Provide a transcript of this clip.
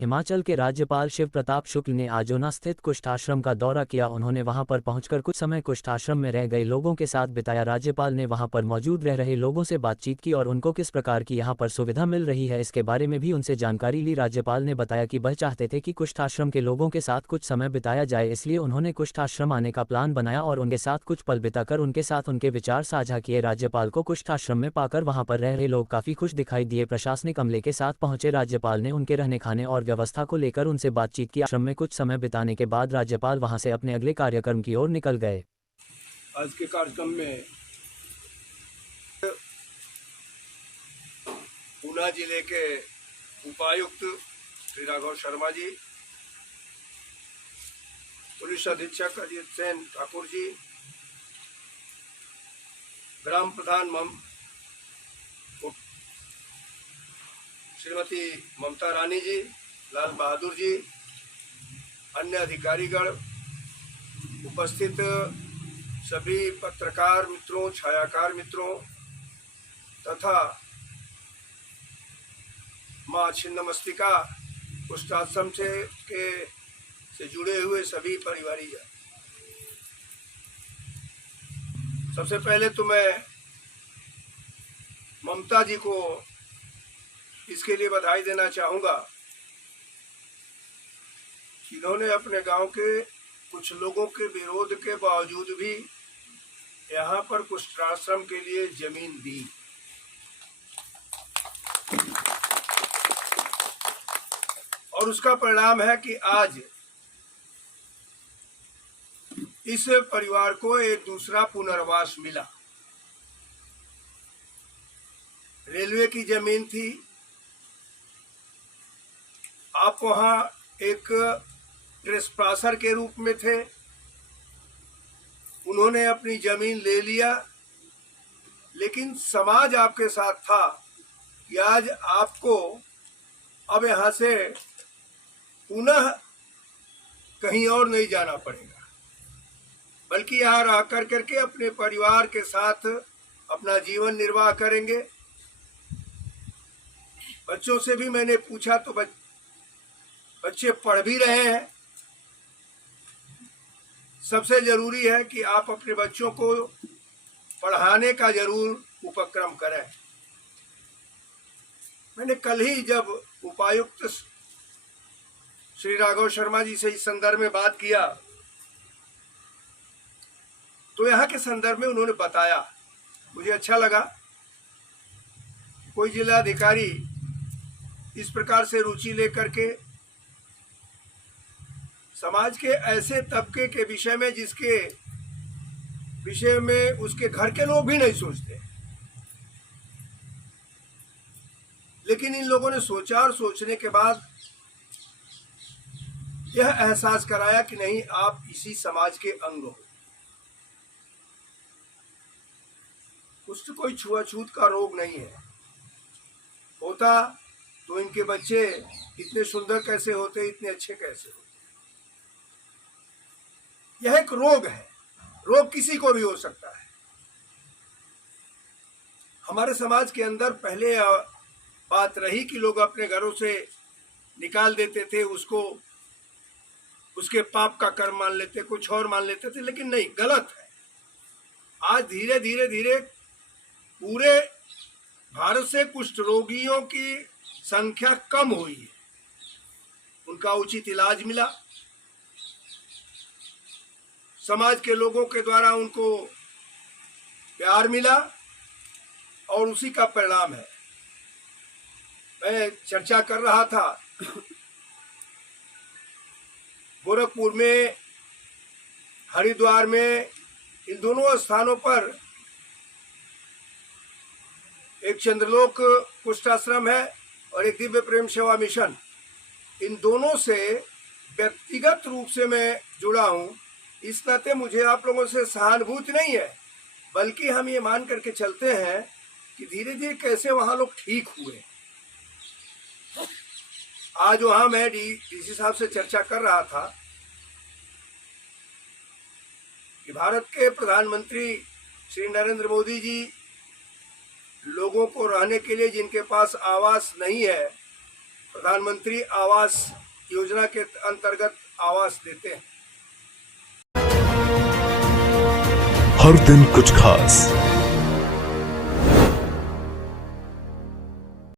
हिमाचल के राज्यपाल शिव प्रताप शुक्ल ने आजोना स्थित कुष्ठाश्रम का दौरा किया। उन्होंने वहां पर पहुंचकर कुछ समय कुष्ठाश्रम में रह गए लोगों के साथ बिताया। राज्यपाल ने वहां पर मौजूद रह रहे लोगों से बातचीत की और उनको किस प्रकार की यहां पर सुविधा मिल रही है इसके बारे में भी उनसे जानकारी ली। राज्यपाल ने बताया कि वह चाहते थे कि कुष्ठाश्रम के लोगों के साथ कुछ समय बिताया जाए, इसलिए उन्होंने कुष्ठाश्रम आने का प्लान बनाया और उनके साथ कुछ पल बिताकर उनके साथ उनके विचार साझा किए। राज्यपाल को कुष्ठाश्रम में पाकर वहां पर रह रहे लोग काफी खुश दिखाई दिए। प्रशासनिक अमले के साथ पहुंचे राज्यपाल ने उनके रहने खाने और व्यवस्था को लेकर उनसे बातचीत की। आश्रम में कुछ समय बिताने के बाद राज्यपाल वहां से अपने अगले कार्यक्रम की ओर निकल गए। आज के कार्यक्रम में ऊना जिले के उपायुक्त श्री राघव शर्मा जी, पुलिस अधीक्षक अजीत सेन ठाकुर जी, ग्राम प्रधान श्रीमती ममता रानी जी, लाल बहादुर जी, अन्य अधिकारीगण, उपस्थित सभी पत्रकार मित्रों, छायाकार मित्रों तथा माँ छिन्नमस्तिका कुष्ठाश्रम से जुड़े हुए सभी परिवारीजन, सबसे पहले तो मैं ममता जी को इसके लिए बधाई देना चाहूँगा, इन्होंने अपने गांव के कुछ लोगों के विरोध के बावजूद भी यहाँ पर कुष्ठाश्रम के लिए जमीन दी। और उसका परिणाम है कि आज इस परिवार को एक दूसरा पुनर्वास मिला। रेलवे की जमीन थी, आप वहां एक ट्रेसपासर के रूप में थे, उन्होंने अपनी जमीन ले लिया, लेकिन समाज आपके साथ था कि आज आपको अब यहाँ से पुनः कहीं और नहीं जाना पड़ेगा, बल्कि यहाँ रह करके अपने परिवार के साथ अपना जीवन निर्वाह करेंगे। बच्चों से भी मैंने पूछा तो बच्चे पढ़ भी रहे हैं। सबसे जरूरी है कि आप अपने बच्चों को पढ़ाने का जरूर उपक्रम करें। मैंने कल ही जब उपायुक्त श्री राघव शर्मा जी से इस संदर्भ में बात किया तो यहाँ के संदर्भ में उन्होंने बताया, मुझे अच्छा लगा। कोई जिलाधिकारी इस प्रकार से रुचि लेकर के समाज के ऐसे तबके के विषय में जिसके विषय में उसके घर के लोग भी नहीं सोचते, लेकिन इन लोगों ने सोचा और सोचने के बाद यह एहसास कराया कि नहीं, आप इसी समाज के अंग हो। कुछ कोई छुआछूत का रोग नहीं है, होता तो इनके बच्चे इतने सुंदर कैसे होते, इतने अच्छे कैसे होते। यह एक रोग है, रोग किसी को भी हो सकता है। हमारे समाज के अंदर पहले बात रही कि लोग अपने घरों से निकाल देते थे, उसको उसके पाप का कर्म मान लेते, कुछ और मान लेते थे, लेकिन नहीं, गलत है। आज धीरे धीरे धीरे पूरे भारत से कुष्ठ रोगियों की संख्या कम हुई है, उनका उचित इलाज मिला, समाज के लोगों के द्वारा उनको प्यार मिला और उसी का परिणाम है। मैं चर्चा कर रहा था, गोरखपुर में, हरिद्वार में, इन दोनों स्थानों पर एक चंद्रलोक कुष्ठाश्रम है और एक दिव्य प्रेम सेवा मिशन। इन दोनों से व्यक्तिगत रूप से मैं जुड़ा हूं। इस नाते मुझे आप लोगों से सहानुभूति नहीं है, बल्कि हम ये मान करके चलते हैं कि धीरे धीरे कैसे वहां लोग ठीक हुए। आज वहां मैं डीसी साहब से चर्चा कर रहा था कि भारत के प्रधानमंत्री श्री नरेंद्र मोदी जी लोगों को रहने के लिए, जिनके पास आवास नहीं है, प्रधानमंत्री आवास योजना के अंतर्गत आवास देते हैं। हर दिन कुछ खास